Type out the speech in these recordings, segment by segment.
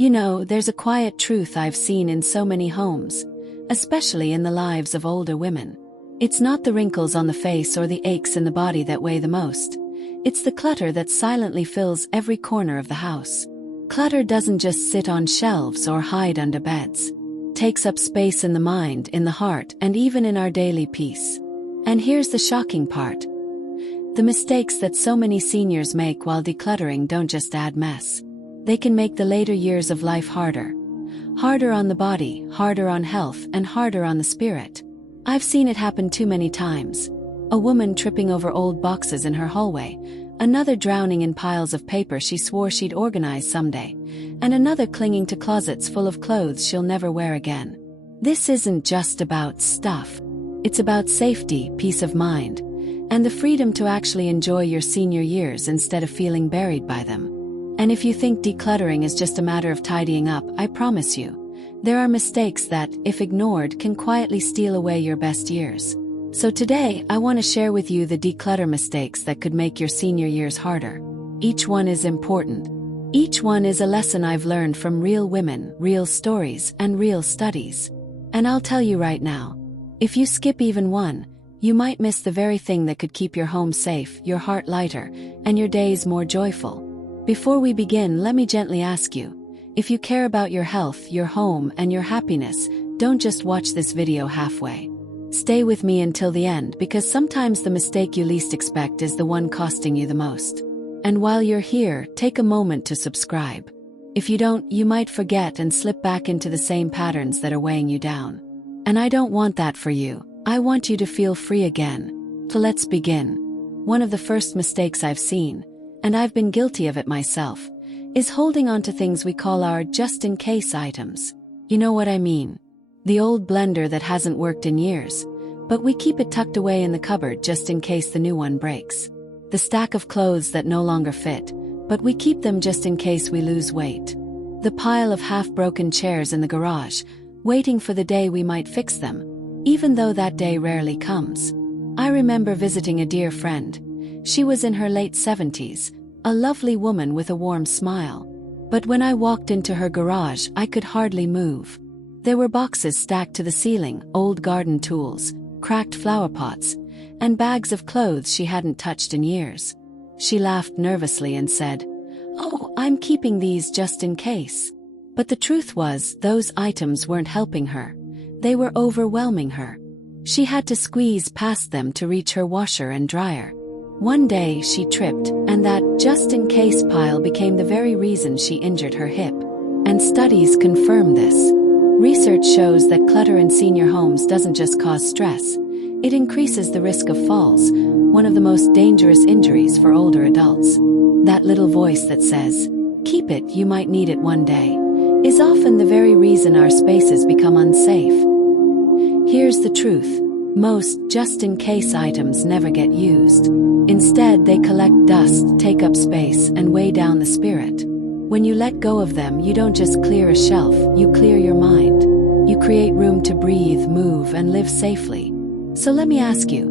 You know, there's a quiet truth I've seen in so many homes, especially in the lives of older women. It's not the wrinkles on the face or the aches in the body that weigh the most. It's the clutter that silently fills every corner of the house. Clutter doesn't just sit on shelves or hide under beds. It takes up space in the mind, in the heart, and even in our daily peace. And here's the shocking part. The mistakes that so many seniors make while decluttering don't just add mess. They can make the later years of life harder. Harder on the body, harder on health, and harder on the spirit. I've seen it happen too many times. A woman tripping over old boxes in her hallway, another drowning in piles of paper she swore she'd organize someday, and another clinging to closets full of clothes she'll never wear again. This isn't just about stuff. It's about safety, peace of mind, and the freedom to actually enjoy your senior years instead of feeling buried by them. And if you think decluttering is just a matter of tidying up, I promise you, there are mistakes that, if ignored, can quietly steal away your best years. So today, I want to share with you the declutter mistakes that could make your senior years harder. Each one is important. Each one is a lesson I've learned from real women, real stories, and real studies. And I'll tell you right now, if you skip even one, you might miss the very thing that could keep your home safe, your heart lighter, and your days more joyful. Before we begin, let me gently ask you, if you care about your health, your home, and your happiness, don't just watch this video halfway. Stay with me until the end, because sometimes the mistake you least expect is the one costing you the most. And while you're here, take a moment to subscribe. If you don't, you might forget and slip back into the same patterns that are weighing you down. And I don't want that for you. I want you to feel free again. So let's begin. One of the first mistakes I've seen, and I've been guilty of it myself, is holding on to things we call our just-in-case items. You know what I mean? The old blender that hasn't worked in years, but we keep it tucked away in the cupboard just in case the new one breaks. The stack of clothes that no longer fit, but we keep them just in case we lose weight. The pile of half-broken chairs in the garage, waiting for the day we might fix them, even though that day rarely comes. I remember visiting a dear friend. She was in her late 70s, a lovely woman with a warm smile. But when I walked into her garage, I could hardly move. There were boxes stacked to the ceiling, old garden tools, cracked flower pots, and bags of clothes she hadn't touched in years. She laughed nervously and said, "Oh, I'm keeping these just in case." But the truth was, those items weren't helping her. They were overwhelming her. She had to squeeze past them to reach her washer and dryer. One day she tripped, and that just-in-case pile became the very reason she injured her hip. And studies confirm this. Research shows that clutter in senior homes doesn't just cause stress, it increases the risk of falls, one of the most dangerous injuries for older adults. That little voice that says, "Keep it, you might need it one day," is often the very reason our spaces become unsafe. Here's the truth. Most just-in-case items never get used. Instead, they collect dust, take up space, and weigh down the spirit. When you let go of them, you don't just clear a shelf, you clear your mind. You create room to breathe, move, and live safely. So let me ask you,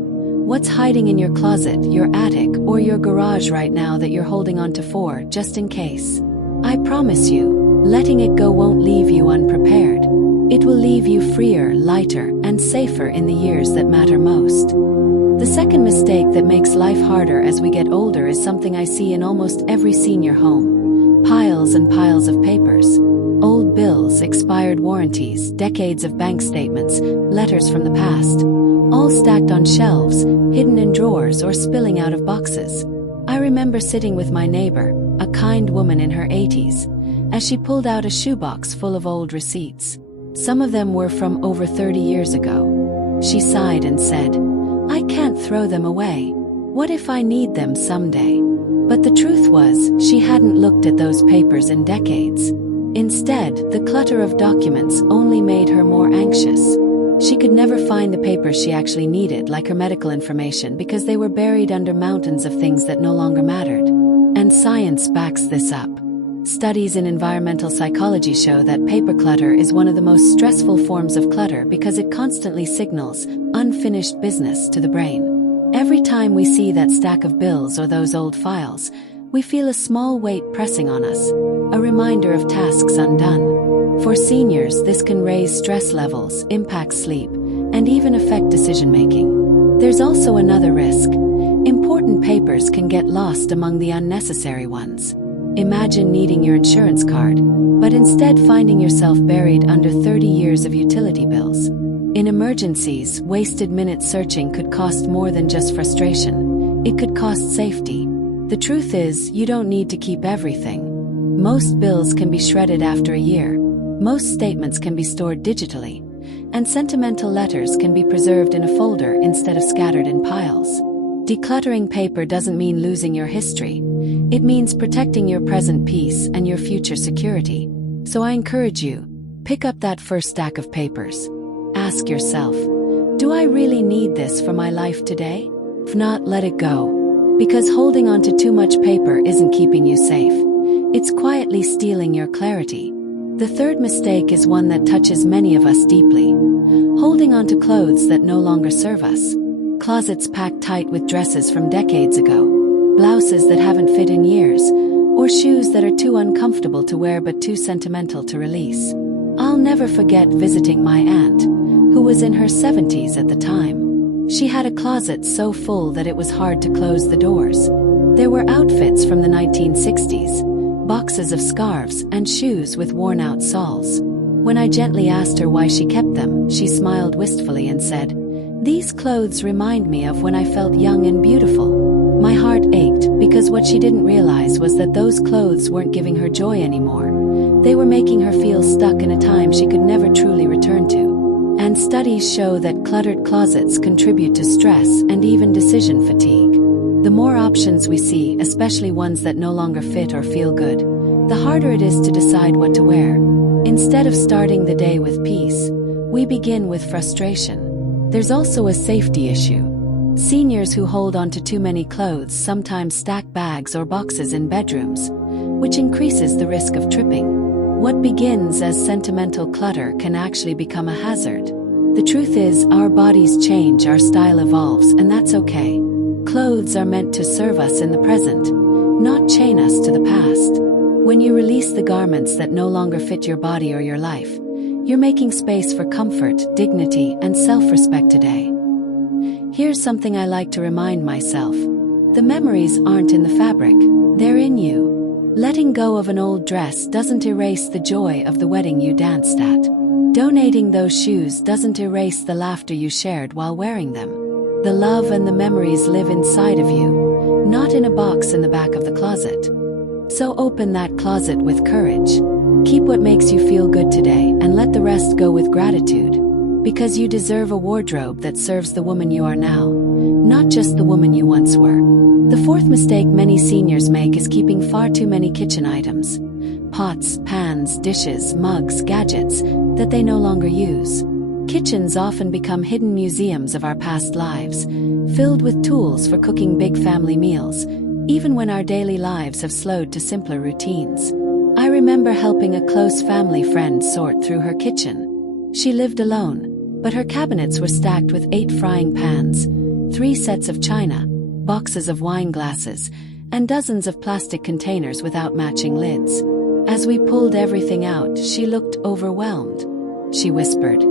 what's hiding in your closet, your attic, or your garage right now that you're holding onto for, just in case? I promise you, letting it go won't leave you unprepared. It will leave you freer, lighter, and safer in the years that matter most. The second mistake that makes life harder as we get older is something I see in almost every senior home. Piles and piles of papers. Old bills, expired warranties, decades of bank statements, letters from the past. All stacked on shelves, hidden in drawers, or spilling out of boxes. I remember sitting with my neighbor, a kind woman in her 80s, as she pulled out a shoebox full of old receipts. Some of them were from over 30 years ago. She sighed and said, "I can't throw them away. What if I need them someday?" But the truth was, she hadn't looked at those papers in decades. Instead, the clutter of documents only made her more anxious. She could never find the papers she actually needed, like her medical information, because they were buried under mountains of things that no longer mattered. And science backs this up. Studies in environmental psychology show that paper clutter is one of the most stressful forms of clutter because it constantly signals unfinished business to the brain. Every time we see that stack of bills or those old files, we feel a small weight pressing on us. a reminder of tasks undone. For seniors, this can raise stress levels, impact sleep, and even affect decision-making. There's also another risk. Important papers can get lost among the unnecessary ones. Imagine needing your insurance card, but instead finding yourself buried under 30 years of utility bills. In emergencies, wasted minutes searching could cost more than just frustration. It could cost safety. The truth is, you don't need to keep everything. Most bills can be shredded after a year. Most statements can be stored digitally. And sentimental letters can be preserved in a folder instead of scattered in piles. Decluttering paper doesn't mean losing your history. It means protecting your present peace and your future security. So I encourage you, pick up that first stack of papers. Ask yourself, do I really need this for my life today? If not, let it go. Because holding on to too much paper isn't keeping you safe. It's quietly stealing your clarity. The third mistake is one that touches many of us deeply. Holding on to clothes that no longer serve us. Closets packed tight with dresses from decades ago, blouses that haven't fit in years, or shoes that are too uncomfortable to wear but too sentimental to release. I'll never forget visiting my aunt, who was in her 70s at the time. She had a closet so full that it was hard to close the doors. There were outfits from the 1960s, boxes of scarves and shoes with worn-out soles. When I gently asked her why she kept them, she smiled wistfully and said, "These clothes remind me of when I felt young and beautiful." My heart ached because what she didn't realize was that those clothes weren't giving her joy anymore. They were making her feel stuck in a time she could never truly return to. And studies show that cluttered closets contribute to stress and even decision fatigue. The more options we see, especially ones that no longer fit or feel good, the harder it is to decide what to wear. Instead of starting the day with peace, we begin with frustration. There's also a safety issue. Seniors who hold on to too many clothes sometimes stack bags or boxes in bedrooms, which increases the risk of tripping. What begins as sentimental clutter can actually become a hazard. The truth is, our bodies change, our style evolves, and that's okay. Clothes are meant to serve us in the present, not chain us to the past. When you release the garments that no longer fit your body or your life, you're making space for comfort, dignity, and self-respect today. Here's something I like to remind myself. The memories aren't in the fabric, they're in you. Letting go of an old dress doesn't erase the joy of the wedding you danced at. Donating those shoes doesn't erase the laughter you shared while wearing them. The love and the memories live inside of you, not in a box in the back of the closet. So open that closet with courage. Keep what makes you feel good today and let the rest go with gratitude. Because you deserve a wardrobe that serves the woman you are now, not just the woman you once were. The fourth mistake many seniors make is keeping far too many kitchen items. Pots, pans, dishes, mugs, gadgets that they no longer use. Kitchens often become hidden museums of our past lives, filled with tools for cooking big family meals, even when our daily lives have slowed to simpler routines. I remember helping a close family friend sort through her kitchen. She lived alone, but her cabinets were stacked with 8 frying pans, 3 sets of china, boxes of wine glasses, and dozens of plastic containers without matching lids. As we pulled everything out, she looked overwhelmed. She whispered,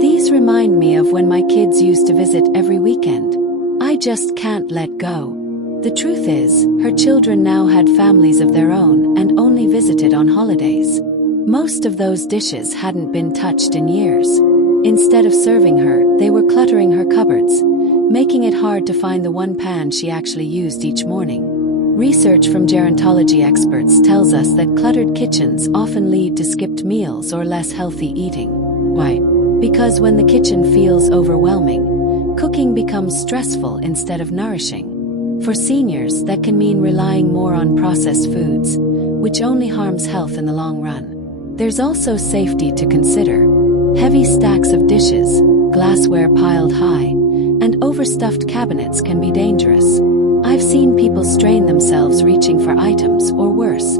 "These remind me of when my kids used to visit every weekend. I just can't let go." The truth is, her children now had families of their own and only visited on holidays. Most of those dishes hadn't been touched in years. Instead of serving her, they were cluttering her cupboards, making it hard to find the one pan she actually used each morning. Research from gerontology experts tells us that cluttered kitchens often lead to skipped meals or less healthy eating. Why? Because when the kitchen feels overwhelming, cooking becomes stressful instead of nourishing. For seniors, that can mean relying more on processed foods, which only harms health in the long run. There's also safety to consider. Heavy stacks of dishes, glassware piled high, and overstuffed cabinets can be dangerous. I've seen people strain themselves reaching for items, or worse,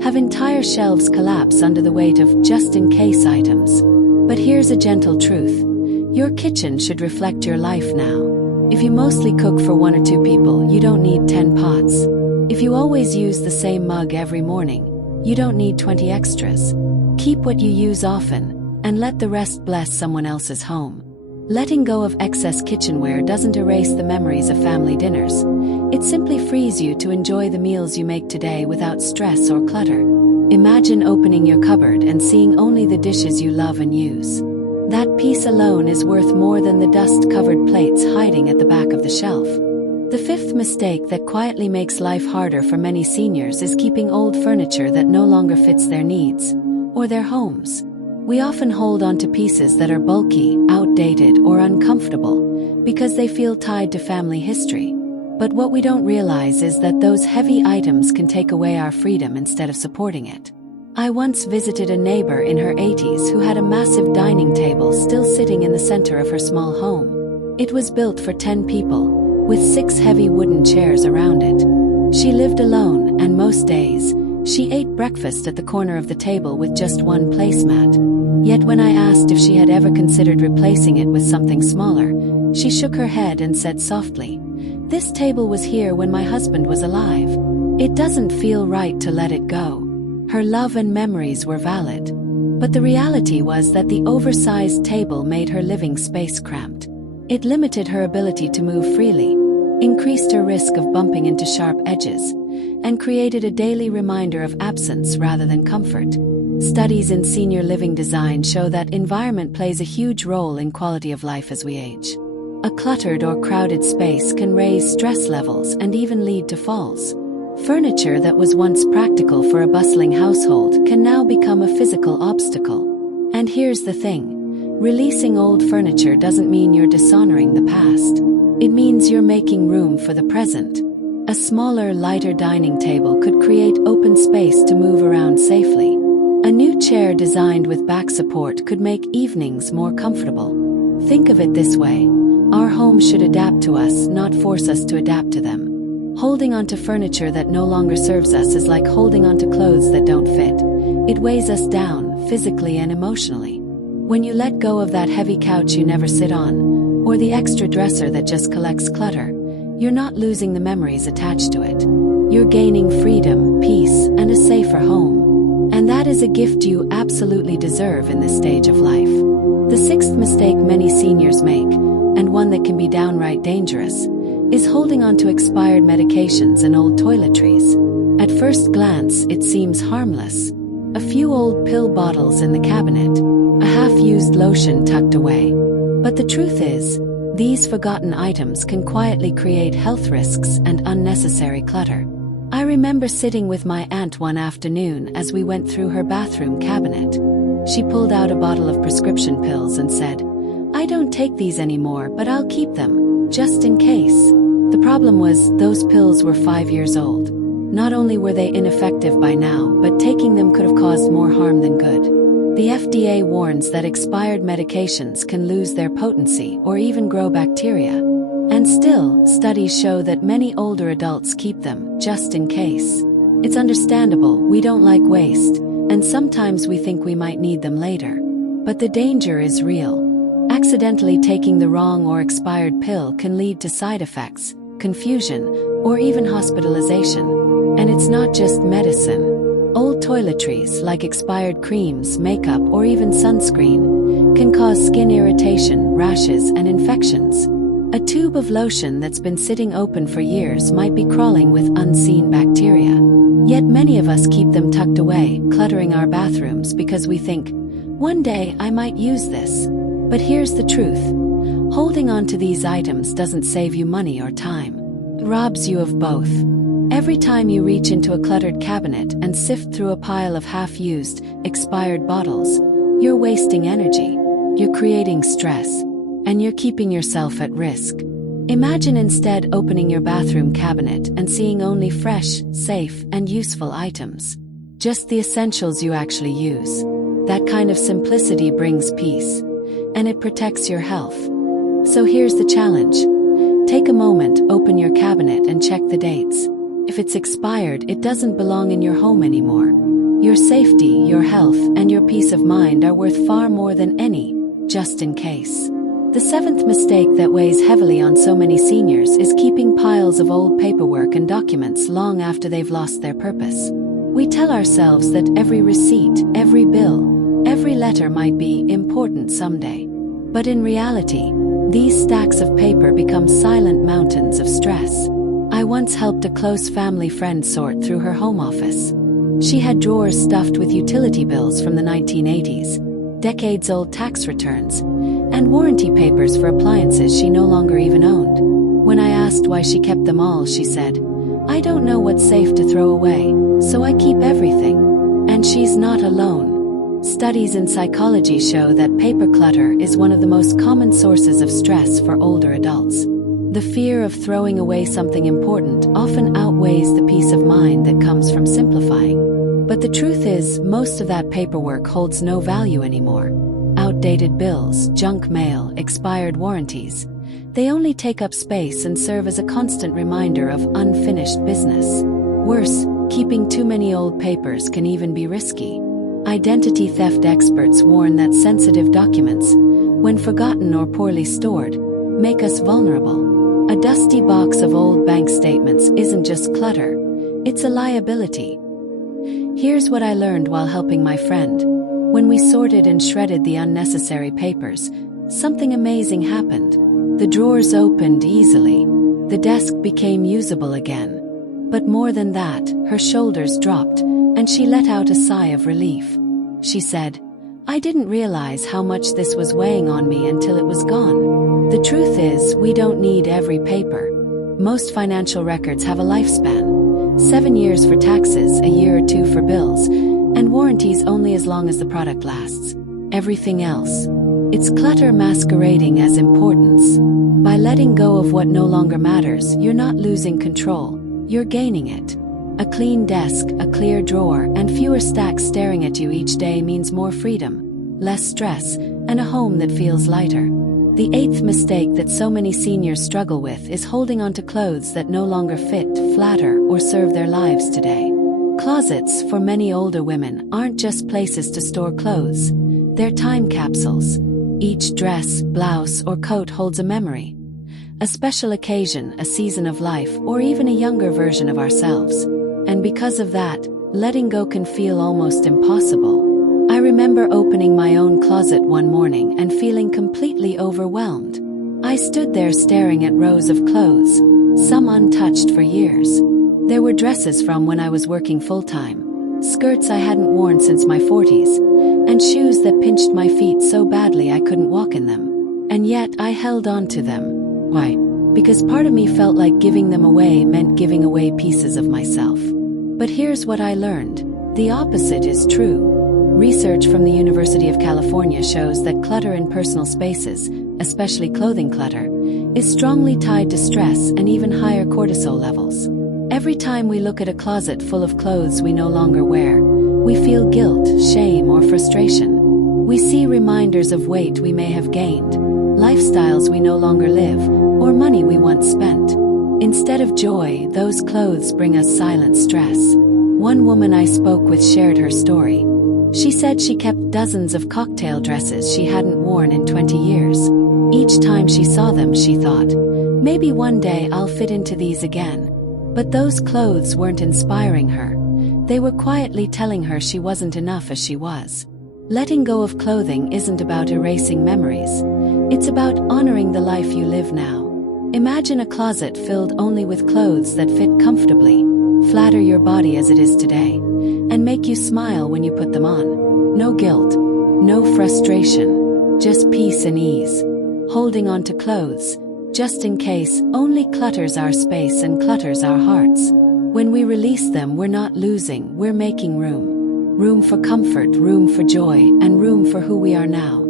have entire shelves collapse under the weight of just-in-case items. But here's a gentle truth. Your kitchen should reflect your life now. If you mostly cook for 1 or 2 people, you don't need 10 pots. If you always use the same mug every morning, You don't need 20 extras. Keep what you use often, and let the rest bless someone else's home. Letting go of excess kitchenware doesn't erase the memories of family dinners. It simply frees you to enjoy the meals you make today without stress or clutter. Imagine opening your cupboard and seeing only the dishes you love and use. That peace alone is worth more than the dust-covered plates hiding at the back of the shelf. The fifth mistake that quietly makes life harder for many seniors is keeping old furniture that no longer fits their needs or their homes. We often hold on to pieces that are bulky, outdated, or uncomfortable because they feel tied to family history. But what we don't realize is that those heavy items can take away our freedom instead of supporting it. I once visited a neighbor in her 80s who had a massive dining table still sitting in the center of her small home. It was built for 10 people, with 6 heavy wooden chairs around it. She lived alone, and most days, she ate breakfast at the corner of the table with just one placemat. Yet when I asked if she had ever considered replacing it with something smaller, she shook her head and said softly, "This table was here when my husband was alive. It doesn't feel right to let it go." Her love and memories were valid. But the reality was that the oversized table made her living space cramped. It limited her ability to move freely, increased her risk of bumping into sharp edges, and created a daily reminder of absence rather than comfort. Studies in senior living design show that environment plays a huge role in quality of life as we age. A cluttered or crowded space can raise stress levels and even lead to falls. Furniture that was once practical for a bustling household can now become a physical obstacle. And here's the thing. Releasing old furniture doesn't mean you're dishonoring the past. It means you're making room for the present. A smaller, lighter dining table could create open space to move around safely. A new chair designed with back support could make evenings more comfortable. Think of it this way. Our homes should adapt to us, not force us to adapt to them. Holding onto furniture that no longer serves us is like holding onto clothes that don't fit. It weighs us down, physically and emotionally. When you let go of that heavy couch you never sit on, or the extra dresser that just collects clutter, you're not losing the memories attached to it. You're gaining freedom, peace, and a safer home. And that is a gift you absolutely deserve in this stage of life. The sixth mistake many seniors make, and one that can be downright dangerous, is holding on to expired medications and old toiletries. At first glance, it seems harmless. A few old pill bottles in the cabinet, a half-used lotion tucked away. But the truth is, these forgotten items can quietly create health risks and unnecessary clutter. I remember sitting with my aunt one afternoon as we went through her bathroom cabinet. She pulled out a bottle of prescription pills and said, "I don't take these anymore, but I'll keep them, just in case." The problem was, those pills were 5 years old. Not only were they ineffective by now, but taking them could have caused more harm than good. The FDA warns that expired medications can lose their potency or even grow bacteria. And still, studies show that many older adults keep them, just in case. It's understandable, we don't like waste, and sometimes we think we might need them later. But the danger is real. Accidentally taking the wrong or expired pill can lead to side effects, confusion, or even hospitalization. And it's not just medicine. Old toiletries like expired creams, makeup, or even sunscreen can cause skin irritation, rashes, and infections. A tube of lotion that's been sitting open for years might be crawling with unseen bacteria. Yet many of us keep them tucked away, cluttering our bathrooms because we think, "One day I might use this." But here's the truth. Holding on to these items doesn't save you money or time. It robs you of both. Every time you reach into a cluttered cabinet and sift through a pile of half-used, expired bottles, you're wasting energy, you're creating stress, and you're keeping yourself at risk. Imagine instead opening your bathroom cabinet and seeing only fresh, safe, and useful items. Just the essentials you actually use. That kind of simplicity brings peace, and it protects your health. So here's the challenge. Take a moment, open your cabinet, and check the dates. If it's expired, it doesn't belong in your home anymore. Your safety, your health, and your peace of mind are worth far more than any, just in case. The seventh mistake that weighs heavily on so many seniors is keeping piles of old paperwork and documents long after they've lost their purpose. We tell ourselves that every receipt, every bill, every letter might be important someday. But in reality, these stacks of paper become silent mountains of stress. I once helped a close family friend sort through her home office. She had drawers stuffed with utility bills from the 1980s, decades-old tax returns, and warranty papers for appliances she no longer even owned. When I asked why she kept them all, she said, "I don't know what's safe to throw away, so I keep everything." And she's not alone. Studies in psychology show that paper clutter is one of the most common sources of stress for older adults. The fear of throwing away something important often outweighs the peace of mind that comes from simplifying. But the truth is, most of that paperwork holds no value anymore. Outdated bills, junk mail, expired warranties. They only take up space and serve as a constant reminder of unfinished business. Worse, keeping too many old papers can even be risky. Identity theft experts warn that sensitive documents, when forgotten or poorly stored, make us vulnerable. A dusty box of old bank statements isn't just clutter, it's a liability. Here's what I learned while helping my friend. When we sorted and shredded the unnecessary papers, something amazing happened. The drawers opened easily. The desk became usable again. But more than that, her shoulders dropped, and she let out a sigh of relief. She said, "I didn't realize how much this was weighing on me until it was gone." The truth is, we don't need every paper. Most financial records have a lifespan. 7 years for taxes, a year or 2 for bills, and warranties only as long as the product lasts. Everything else, it's clutter masquerading as importance. By letting go of what no longer matters, you're not losing control, you're gaining it. A clean desk, a clear drawer, and fewer stacks staring at you each day means more freedom, less stress, and a home that feels lighter. The 8th mistake that so many seniors struggle with is holding onto clothes that no longer fit, flatter, or serve their lives today. Closets, for many older women, aren't just places to store clothes. They're time capsules. Each dress, blouse, or coat holds a memory. A special occasion, a season of life, or even a younger version of ourselves. And because of that, letting go can feel almost impossible. I remember opening my own closet one morning and feeling completely overwhelmed. I stood there staring at rows of clothes, some untouched for years. There were dresses from when I was working full-time, skirts I hadn't worn since my 40s, and shoes that pinched my feet so badly I couldn't walk in them. And yet I held on to them. Why? Because part of me felt like giving them away meant giving away pieces of myself. But here's what I learned. The opposite is true. Research from the University of California shows that clutter in personal spaces, especially clothing clutter, is strongly tied to stress and even higher cortisol levels. Every time we look at a closet full of clothes we no longer wear, we feel guilt, shame, or frustration. We see reminders of weight we may have gained, lifestyles we no longer live, or money we once spent. Instead of joy, those clothes bring us silent stress. One woman I spoke with shared her story. She said she kept dozens of cocktail dresses she hadn't worn in 20 years. Each time she saw them, she thought, maybe one day I'll fit into these again. But those clothes weren't inspiring her. They were quietly telling her she wasn't enough as she was. Letting go of clothing isn't about erasing memories. It's about honoring the life you live now. Imagine a closet filled only with clothes that fit comfortably, flatter your body as it is today, and make you smile when you put them on. No guilt, no frustration, just peace and ease. Holding on to clothes, just in case, only clutters our space and clutters our hearts. When we release them, we're not losing, we're making room. Room for comfort, room for joy, and room for who we are now.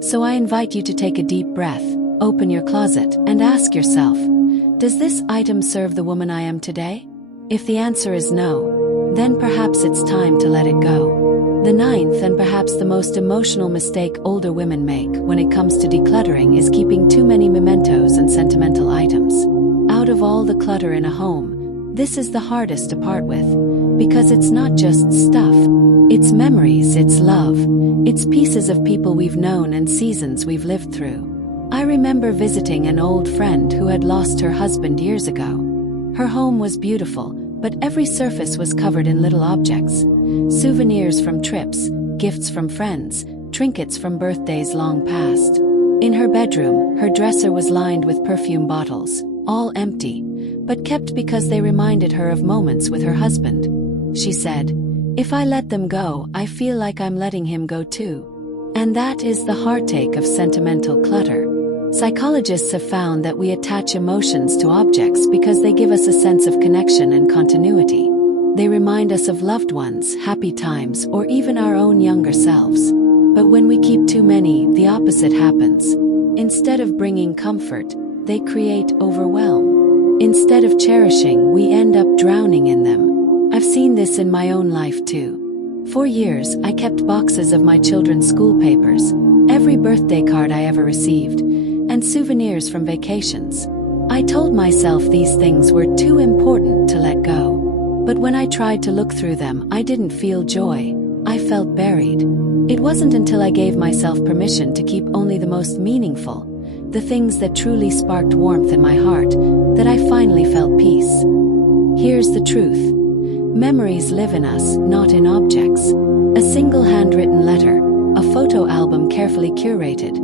So I invite you to take a deep breath, open your closet, and ask yourself, does this item serve the woman I am today? If the answer is no, then perhaps it's time to let it go. The 9th and perhaps the most emotional mistake older women make when it comes to decluttering is keeping too many mementos and sentimental items. Out of all the clutter in a home, this is the hardest to part with, because it's not just stuff. It's memories, it's love, it's pieces of people we've known and seasons we've lived through. I remember visiting an old friend who had lost her husband years ago. Her home was beautiful, but every surface was covered in little objects. Souvenirs from trips, gifts from friends, trinkets from birthdays long past. In her bedroom, her dresser was lined with perfume bottles, all empty, but kept because they reminded her of moments with her husband. She said, "If I let them go, I feel like I'm letting him go too." And that is the heartache of sentimental clutter. Psychologists have found that we attach emotions to objects because they give us a sense of connection and continuity. They remind us of loved ones, happy times, or even our own younger selves. But when we keep too many, the opposite happens. Instead of bringing comfort, they create overwhelm. Instead of cherishing, we end up drowning in them. I've seen this in my own life too. For years, I kept boxes of my children's school papers, every birthday card I ever received, and souvenirs from vacations. I told myself these things were too important to let go. But when I tried to look through them, I didn't feel joy. I felt buried. It wasn't until I gave myself permission to keep only the most meaningful, the things that truly sparked warmth in my heart, that I finally felt peace. Here's the truth. Memories live in us, not in objects. A single handwritten letter, a photo album carefully curated,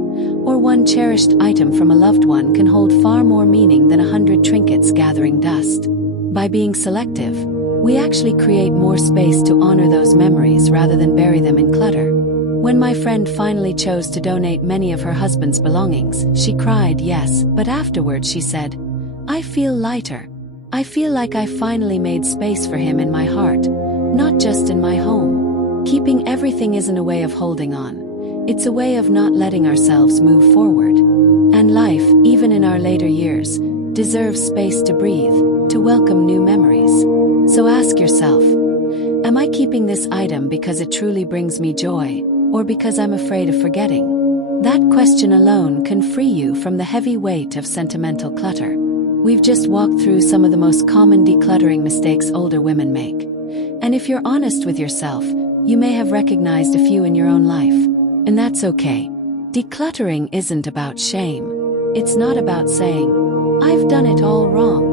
or one cherished item from a loved one can hold far more meaning than 100 trinkets gathering dust. By being selective, we actually create more space to honor those memories rather than bury them in clutter. When my friend finally chose to donate many of her husband's belongings, she cried, yes, but afterwards she said, "I feel lighter. I feel like I finally made space for him in my heart, not just in my home." Keeping everything isn't a way of holding on. It's a way of not letting ourselves move forward. And life, even in our later years, deserves space to breathe, to welcome new memories. So ask yourself, am I keeping this item because it truly brings me joy, or because I'm afraid of forgetting? That question alone can free you from the heavy weight of sentimental clutter. We've just walked through some of the most common decluttering mistakes older women make. And if you're honest with yourself, you may have recognized a few in your own life. And that's okay. Decluttering isn't about shame. It's not about saying, "I've done it all wrong."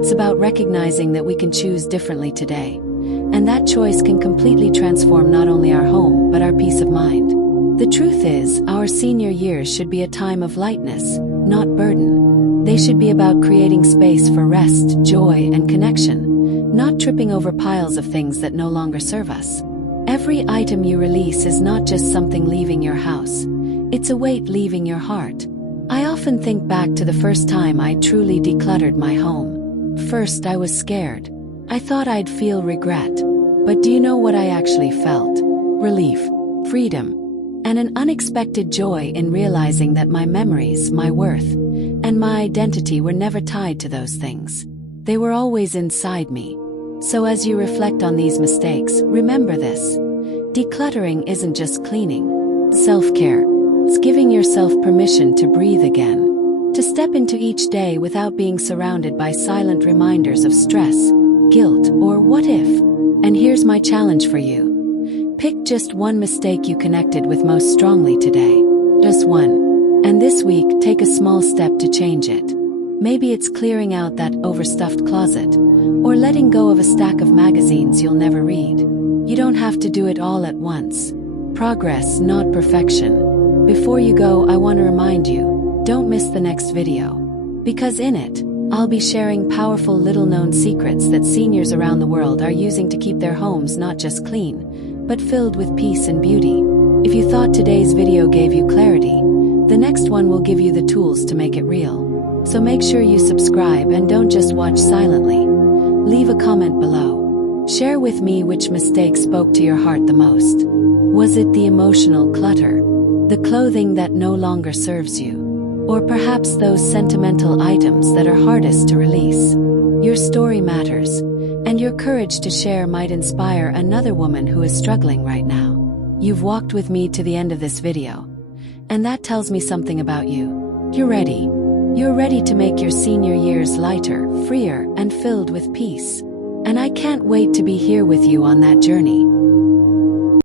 It's about recognizing that we can choose differently today. And that choice can completely transform not only our home, but our peace of mind. The truth is, our senior years should be a time of lightness, not burden. They should be about creating space for rest, joy, and connection, not tripping over piles of things that no longer serve us. Every item you release is not just something leaving your house. It's a weight leaving your heart. I often think back to the first time I truly decluttered my home. First, I was scared. I thought I'd feel regret. But do you know what I actually felt? Relief, freedom, and an unexpected joy in realizing that my memories, my worth, and my identity were never tied to those things. They were always inside me. So as you reflect on these mistakes, remember this. Decluttering isn't just cleaning. Self-care. It's giving yourself permission to breathe again. To step into each day without being surrounded by silent reminders of stress, guilt, or what if. And here's my challenge for you. Pick just one mistake you connected with most strongly today. Just one. And this week, take a small step to change it. Maybe it's clearing out that overstuffed closet, or letting go of a stack of magazines you'll never read. You don't have to do it all at once. Progress, not perfection. Before you go, I want to remind you, don't miss the next video. Because in it, I'll be sharing powerful little-known secrets that seniors around the world are using to keep their homes not just clean, but filled with peace and beauty. If you thought today's video gave you clarity, the next one will give you the tools to make it real. So make sure you subscribe and don't just watch silently. Leave a comment below. Share with me which mistake spoke to your heart the most. Was it the emotional clutter? The clothing that no longer serves you? Or perhaps those sentimental items that are hardest to release? Your story matters, and your courage to share might inspire another woman who is struggling right now. You've walked with me to the end of this video, and that tells me something about you. You're ready. You're ready to make your senior years lighter, freer, and filled with peace. And I can't wait to be here with you on that journey.